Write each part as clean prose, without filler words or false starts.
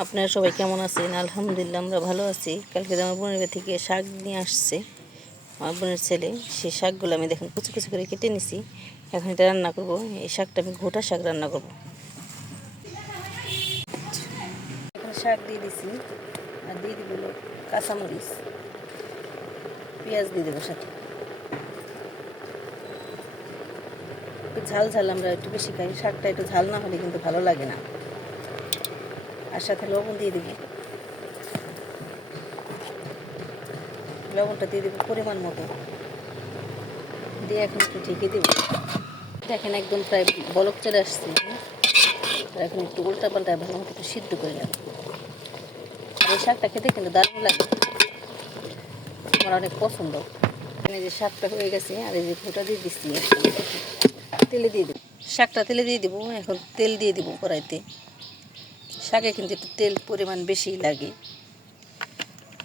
আপনারা সবাই কেমন আছেন? আলহামদুলিল্লাহ আমরা ভালো আছি। কালকে আমার বোনের বাড়ি থেকে শাক নিয়ে আসছে আমার বোনের ছেলে। সেই শাকগুলো আমি দেখুন কুচি কুচি করে কেটে নিছি। এখন এটা রান্না করব। এই শাকটা আমি ঘোটা শাক রান্না করব। এখন শাক দিয়ে দিছি আর দিয়ে দিব কাঁচামরিচ, পেঁয়াজ দিয়ে দেবো সাথে। একটু ঝাল ঝাল আমরা একটু বেশি খাই। শাকটা একটু ঝাল না হলে কিন্তু ভালো লাগে না। আর সাথে লবণ দিয়ে দিব। লবণটা দিয়ে দেবো পরিমাণ মতো, দিয়ে এখন একটু ঢেকে দেবো। দেখেন একদম প্রায় বলক চলে আসছে। এখন একটু উল্টা পাল্টা ভালো মতো একটু সিদ্ধ করে নেব। এই শাকটা খেতে কিন্তু দারুণ লাগে, আমার অনেক পছন্দ। এখানে যে শাকটা হয়ে গেছে আর এই যে ফুটা দিয়ে দিচ্ছি, তেলে দিয়ে দেবো। শাকটা তেলে দিয়ে দেবো। এখন তেল দিয়ে দেবো কড়াইতে। শাকে কিন্তু একটু তেল পরিমাণ বেশি লাগে,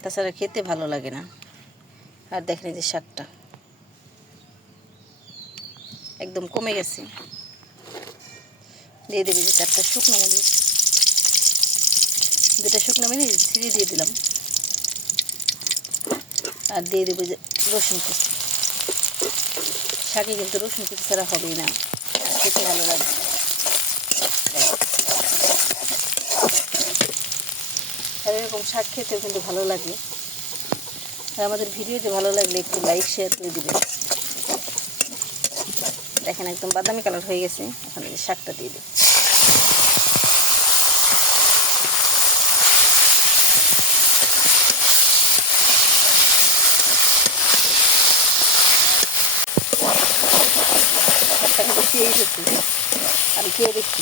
তাছাড়া খেতে ভালো লাগে না। আর দেখেন যে শাকটা একদম কমে গেছে। দিয়ে দেবে যে 4টা শুকনো মরিচ, 2টা শুকনো মরিচ ছিঁড়ে দিয়ে দিলাম। আর দিয়ে দেবো যে রসুন কুচি। শাকে কিন্তু রসুন কুচি ছাড়া হবেই না, খেতে ভালো লাগবে। আর এরকম শাক খেতেও কিন্তু ভালো লাগে। আর আমাদের ভিডিওটি ভালো লাগলে একটু লাইক শেয়ার করে দেবেন। দেখেন একদম বাদামি কালার হয়ে গেছে। এখন এই শাকটা দিয়ে দেব। শাকটা কিন্তু খেয়েই হচ্ছে, আমি খেয়ে দেখছি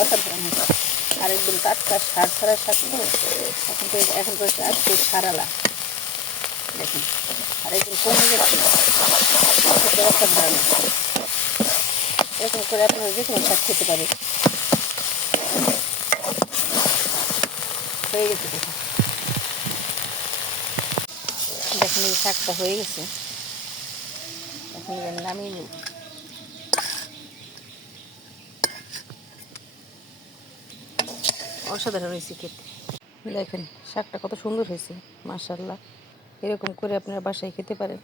অসাধারণ হচ্ছে। আর একদম টাটকা সার ছাড়া শাক তো, এখন তো আজকে সারালা দেখুন। আর একদম কমে গেছে, অসাধারণ। এরকম করে আপনারা যে কোনো শাক খেতে পারেন। হয়ে গেছে দেখুন, দেখুন এই শাকটা হয়ে গেছে। এখন আমি নামিয়ে নেব। অসাধারণ হয়েছে খেতে। দেখেন শাকটা কত সুন্দর হয়েছে, মাশাআল্লাহ। এরকম করে আপনারা বাসায় খেতে পারেন।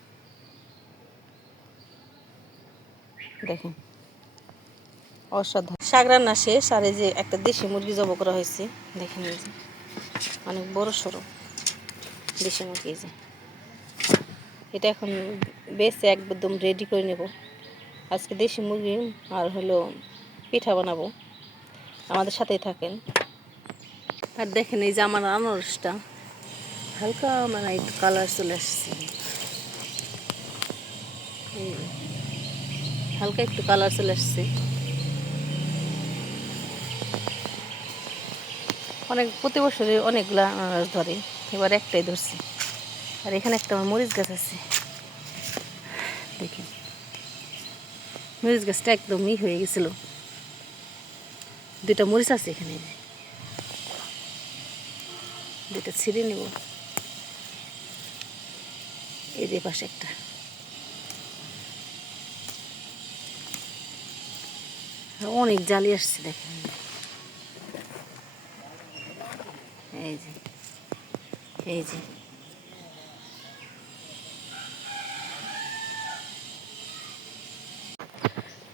দেখেন অসাধারণ। শাক রান্না শেষ। আর এই যে একটা দেশি মুরগি জব করা হয়েছে, দেখেন এই যে অনেক বড় সড়ো দেশি মুরগি। এই যে এটা এখন বেছে একদম রেডি করে নেব। আজকে দেশি মুরগি আর হলো পিঠা বানাবো। আমাদের সাথেই থাকেন। আর দেখেন এই যে আমার আনারসটা হালকা মানে একটু কালার চলে আসছে, হালকা একটু কালার চলে আসছে। প্রতি বছরে অনেকগুলো আনারস ধরে, এবার একটাই ধরছে। আর এখানে একটা আমার মরিচ গাছ আছে, দেখি মরিচ গাছটা একদম হয়ে গেছিল। 2টা মরিচ আছে এখানে, 2টা ছিঁড়ে নেব। এই যে পাশে একটা। অনেক জালি আসছে দেখেন। এই যে এই যে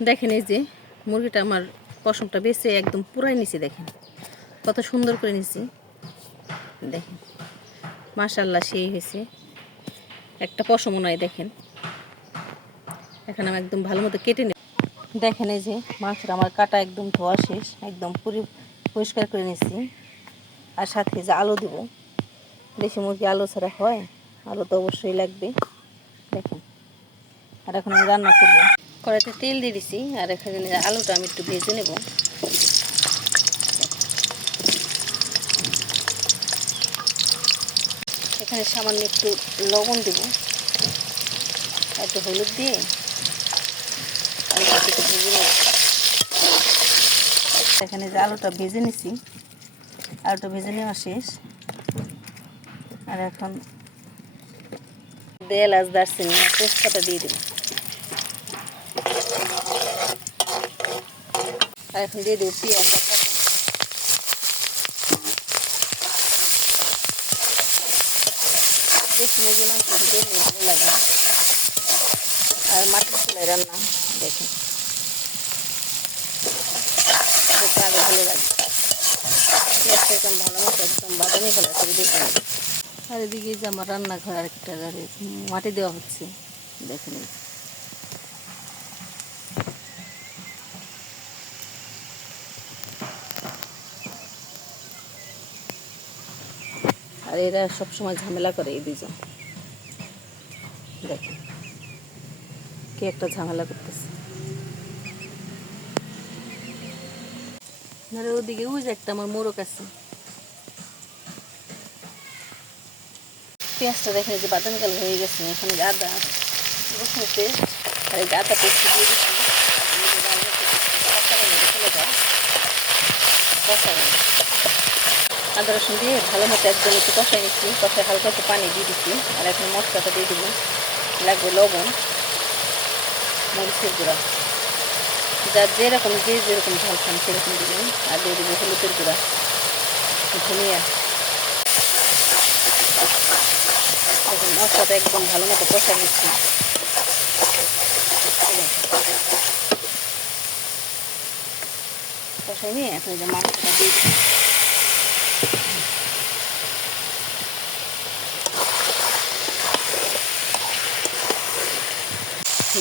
দেখেন এই যে মুরগিটা আমার পশমটা বেছে একদম পুরাই নিছি। দেখেন কত সুন্দর করে নিছি। দেখেন মাশাআল্লাহ সেই হয়েছে, একটা পশমও নয়। দেখেন এখন আমি একদম ভালো মতো কেটে নেব। দেখেন এই যে মাংসটা আমার কাটা একদম ধোয়া শেষ, একদম পরিষ্কার করে নিছি। আর সাথে যে আলু দেবো, দেশি মুরগি আলু ছাড়া হয়? আলু তো অবশ্যই লাগবে। দেখেন আর এখন আমি রান্না করবো। কড়াইতে তেল দিয়ে দিছি। আর এখানে আলুটা আমি একটু ভেজে নেব। এখানে সামান্য একটু লবণ দেব, একটু হলুদ দিয়ে আলুটা একটু ভেজে নেব। এখানে যে আলুটা ভেজে নিছি, আলুটা ভেজে নেওয়া শেষ। আর এখন এলাচ দারচিনি তেজপাতা দিয়ে দেব। আর এখন দিয়ে দেবো পেঁয়াজ। দেশি মুরগির মাংস খেতে ভালো লাগে। আর মাটির চুলায় রান্না দেখেন আরো ভালো লাগে। পেঁয়াজটা একদম ভালো মতো একদম বাদামি কালার করে দেখে। আর এদিকে যে আমার রান্নাঘর আরেকটা গাড়ি মাটি দেওয়া হচ্ছে দেখেন। আর এরা সবসময় ঝামেলা করে এই দুজন, দেখেন কে একটা ঝামেলা করতেছে। ওদিকে ওই যে একটা আমার মোরগ আছে। পেঁয়াজটা দেখেন যে বাদামি কালার হয়ে গেছে। এখানে আদা রসুন পেস্ট আর এই আদা পেস্ট দিয়ে দিচ্ছি। আদা রসুন দিয়ে ভালো মতো একদম একটু কষাই নিচ্ছি। কষায় হালকা একটু পানি দিয়ে দিচ্ছি। আর এখন মশলাটা দিয়ে দেবো। লাগবে লবণ, মরিচের গুঁড়া, যার যেরকম যেরকম ঝাল খান সেরকম দেবেন। আর দিয়ে দেবো হলুদের গুঁড়া, ধনিয়া। এখন মশলাটা একদম ভালো মতো কষাই নিচ্ছি। কষাই নিয়ে এখন যে মাংসটা দিয়ে দিচ্ছি।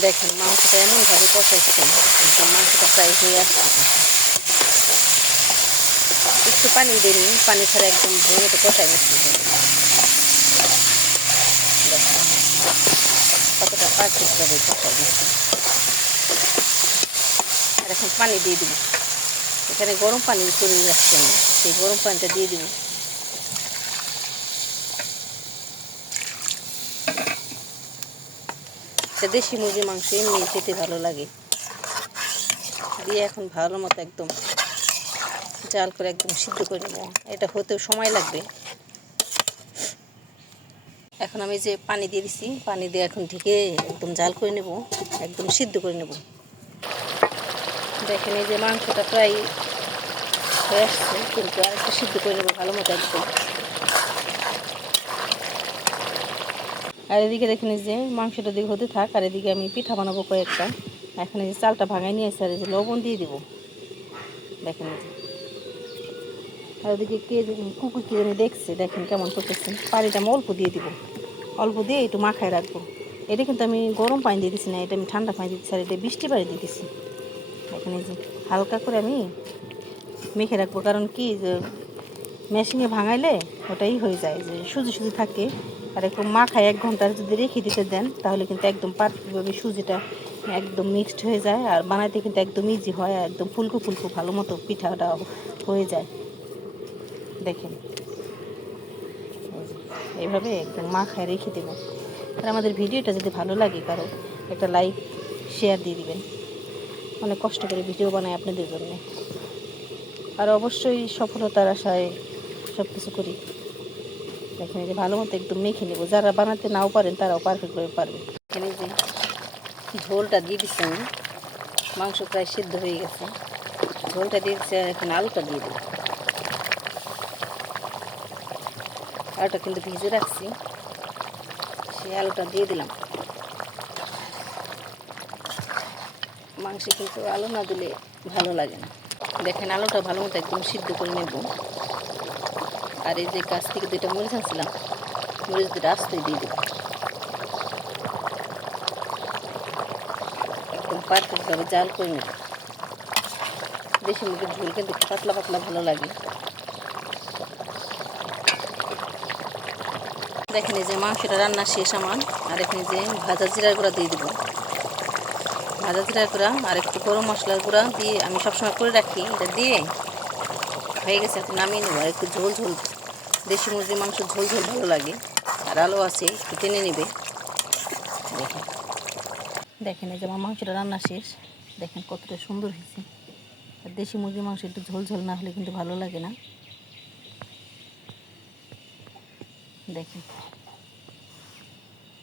দেখেন মাংসটা এমনভাবে কষাইছে একদম মাংসটা প্রায় হয়ে আসছে। একটু পানি দিইনি, পানি ছাড়া একদম ভালো মতো কষাই নিচ্ছি। কতটা পারফেক্টভাবে কষাই দিচ্ছি। আর এখন পানি দিয়ে দিব। এখানে গরম পানি করে রাখছি আমি, সেই গরম পানিটা দিয়ে দিব। দেশি মুরগির মাংস এমনি খেতে ভালো লাগে। দিয়ে এখন ভালো মতো একদম জাল করে একদম সিদ্ধ করে নেব। এটা হতেও সময় লাগবে। এখন আমি যে পানি দিয়ে দিছি, পানি দিয়ে এখন ঢেকে একদম জাল করে নেব, একদম সিদ্ধ করে নেব। দেখেন এই যে মাংসটা প্রায় হয়ে আসছে, কিন্তু আর একটু সিদ্ধ করে নেব ভালো মতো একদম। আর এদিকে দেখেন যে মাংসটা দিকে হতে থাক। আর এদিকে আমি পিঠা বানাবো কয়েকটা। এখন এই যে চালটা ভাঙাই নিয়ে আসছে। আর এই যে লবণ দিয়ে দিব দেখেন। আর ওদিকে কে কুকুর কে জানি দেখছে, দেখেন কেমন করতেছে। পানিটা আমি অল্প দিয়ে দিব, অল্প দিয়ে একটু মাখায় রাখবো। এটা কিন্তু আমি গরম পানি দিয়ে দিচ্ছি না, এটা আমি ঠান্ডা পানি দিচ্ছি। আর এটা বৃষ্টি পানি দিয়ে দিচ্ছি। দেখেন এই যে হালকা করে আমি মেখে রাখবো। কারণ কি যে মেশিনে ভাঙাইলে ওটাই হয়ে যায় যে সুজি সুজি থাকে। আর একটু মাখায় 1 ঘন্টা যদি রেখে দিতে দেন তাহলে কিন্তু একদম পারফেক্টভাবে সুজিটা একদম মিক্সড হয়ে যায়। আর বানাইতে কিন্তু একদম ইজি হয়, একদম ফুলকো ফুলকো ভালো মতো পিঠাটা হয়ে যায়। দেখেন এইভাবে একদম মাখায় রেখে দেবো। আর আমাদের ভিডিওটা যদি ভালো লাগে কারো, একটা লাইক শেয়ার দিয়ে দিবেন। অনেক কষ্ট করে ভিডিও বানাই আপনাদের জন্য। আর অবশ্যই সফলতার আশায় সব কিছু করি। দেখেন যে ভালো মতো একদম মেখে নেবো। যারা বানাতে নাও পারেন তারাও পারফেক্টভাবে পারবে। এখানে যে ঝোলটা দিয়ে দিচ্ছি আমি, মাংস প্রায় সিদ্ধ হয়ে গেছে। ঝোলটা দিয়ে দিচ্ছি। আর এখন আলুটা দিয়ে দেবো। আলুটা কিন্তু ভিজে রাখছি, সেই আলুটা দিয়ে দিলাম। মাংসে কিন্তু আলু না দিলে ভালো লাগে না। দেখেন আলুটা ভালো মতো একদম সিদ্ধ করে নেব। আর এই যে গাছ থেকে 2টা মরিচ আনছিলাম, মরিচ 2টা আস্তে দিয়ে দেব। একদম পারফেক্টভাবে জাল করে নেব। দেশি মুরগির ঝোল কিন্তু পাতলা পাতলা ভালো লাগে। দেখেন এই যে মাংসটা রান্না শেষ আমার। আর এখানে যে ভাজা জিরার গুঁড়া দিয়ে দেবো। ভাজা জিরার গুঁড়া আর একটু গরম মশলার গুঁড়া দিয়ে আমি সবসময় করে রাখি। এটা দিয়ে হয়ে গেছে, এখন নামিয়ে নেবো। আর একটু ঝোল ঝোল, দেশি মুরগির মাংস ঝোল ঝোল ভালো লাগে। আর আলু আছে একটু টেনে নেবে। দেখেন দেখেন এই যে আমার মাংসটা রান্না শেষ। দেখেন কতটা সুন্দর হয়েছে। আর দেশি মুরগির মাংস একটু ঝোল ঝোল না হলে কিন্তু ভালো লাগে না। দেখেন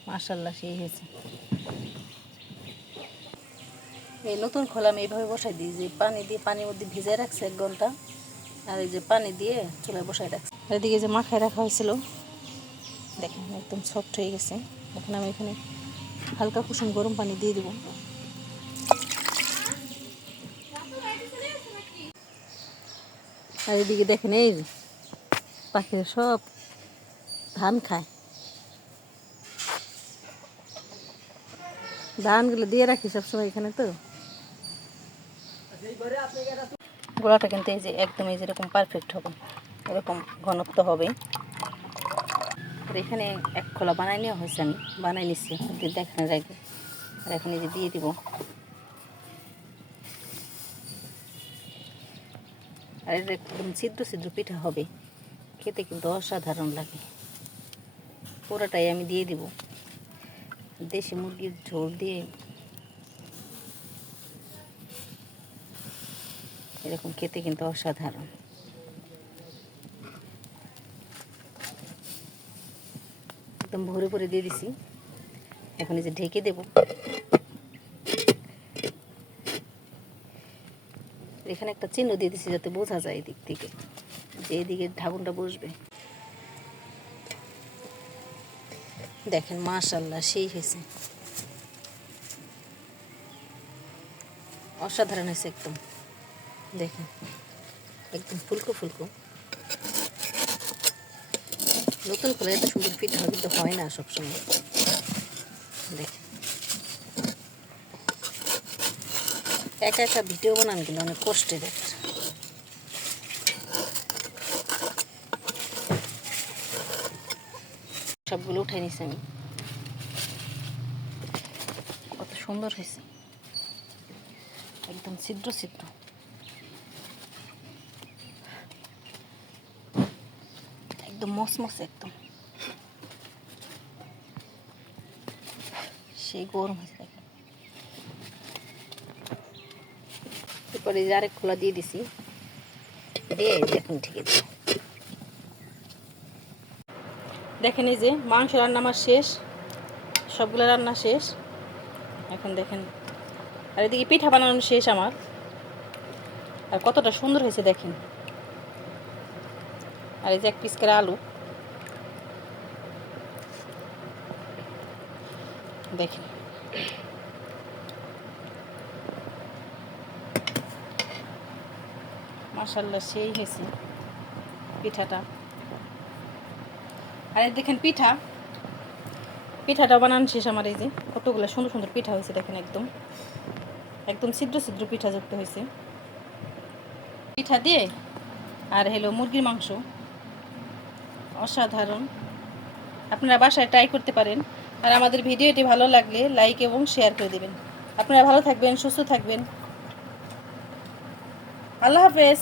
মাশাআল্লাহ সেই হয়েছে। এই নতুন খোলা আমি এইভাবে বসাই দিই, যে পানি দিয়ে পানির মধ্যে ভিজাই রাখছে 1 ঘন্টা। আর এই যে পানি দিয়ে চুলায় বসাই রাখছি। এদিকে যে মাখায় রাখা হয়েছিল দেখেন একদম সফট হয়ে গেছে। এখন আমি এখানে হালকা কুসুম গরম পানি দিয়ে দেবো। আর এদিকে দেখেন এই পাখিরা সব ধান খায়। ধানগুলো দিয়ে রাখি সবসময় এখানে। তো গোলাটা কিন্তু এই যে একদম এই যেরকম পারফেক্ট হবে, এরকম ঘনত্ব হবে। আর এখানে এক খোলা বানাই নেওয়া হয়েছে, আমি বানাই নিচ্ছি দেখানোর আগে। আর এখন এই যে দিয়ে দিব। আর এটা একদম ছিদ্র ছিদ্র পিঠা হবে, খেতে কিন্তু অসাধারণ লাগে। পুরোটাই আমি দিয়ে দিব। দেশি মুরগির ঝোল দিয়ে এরকম খেতে কিন্তু অসাধারণ। একদম ভরে ভরে দিয়ে দিছি। এখন এই যে ঢেকে দেব। এখানে একটা চিহ্ন দিয়ে দিছি যাতে বোঝা যায় এদিক থেকে যে এদিকে ঢাকুনটা বসবে। দেখেন মাশাআল্লাহ সেই হয়েছে, অসাধারণ হয়েছে একদম। দেখেন একদম ফুলকো ফুলকো। নতুন করে এত সুন্দর পিঠা কিন্তু হয় না সবসময়। দেখেন একা একা ভিডিও বানান গেলে অনেক কষ্টের একটা। সবগুলো উঠাই নিছি আমি। কত সুন্দর হয়েছে, একদম ছিদ্র ছিদ্র। একদম মসমসে, একদম সেই গরম হয়েছে। দেখেন এরপরে যে আরেক খোলা দিয়ে দিছি, দিয়ে এখন ঢেকে দিই। দেখেন এই যে মাংস রান্না আমার শেষ, সবগুলো রান্না শেষ। এখন দেখেন আর এদিকে পিঠা বানানো শেষ আমার। আর কতটা সুন্দর হয়েছে দেখেন। আর এই যে এক পিস করে আলু দেখেন। মাশাআল্লাহ সেই হয়েছে পিঠাটা। আর এই দেখেন পিঠাটা বানানো শেষ আমার। এই যে কতগুলো সুন্দর সুন্দর পিঠা হয়েছে দেখেন, একদম একদম ছিদ্র ছিদ্র পিঠা যুক্ত হয়েছে। পিঠা দিয়ে আর হলো মুরগির মাংস, অসাধারণ। আপনারা বাসায় ট্রাই করতে পারেন। আর আমাদের ভিডিওটি ভালো লাগলে লাইক এবং শেয়ার করে দেবেন। আপনারা ভালো থাকবেন, সুস্থ থাকবেন। আল্লাহ হাফেজ।